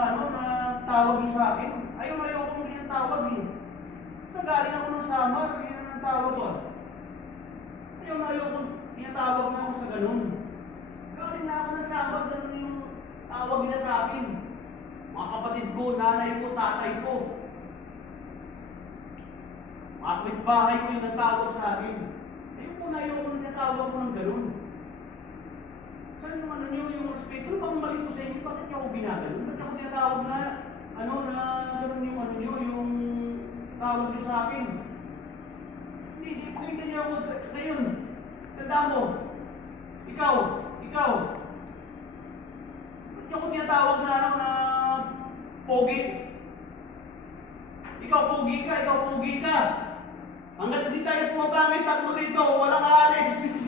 na ano, na tawag niyo sa akin. Ayoko nung yung tawag eh. Nagaling ako ng Samar, yan ang tawag ko. Ayoko, tinatawag na ako sa ganun. Galing na ako ng Samar, ganun yung tawag nila sa akin. Mga kapatid ko, nanay ko, tatay ko. Mga kapitbahay ko yung natawag sa akin. Ayoko nung tinatawag ko ng ganun. Saan yung ano nyo, yung respeto? Ano bang mali ko sa inyo? Bakit niyo ako ginagano? Bakit ako tinatawag na, ano, na gano'n yung ano nyo, yung tawag nyo sa akin? Hindi, pakinggan niyo ako ngayon. Tanda mo, ikaw, bakit niyo ako tinatawag na, ano, na pogi? Ikaw pogi ka. Hanggat hindi tayo pumapangit, tatlo dito, walang aalis.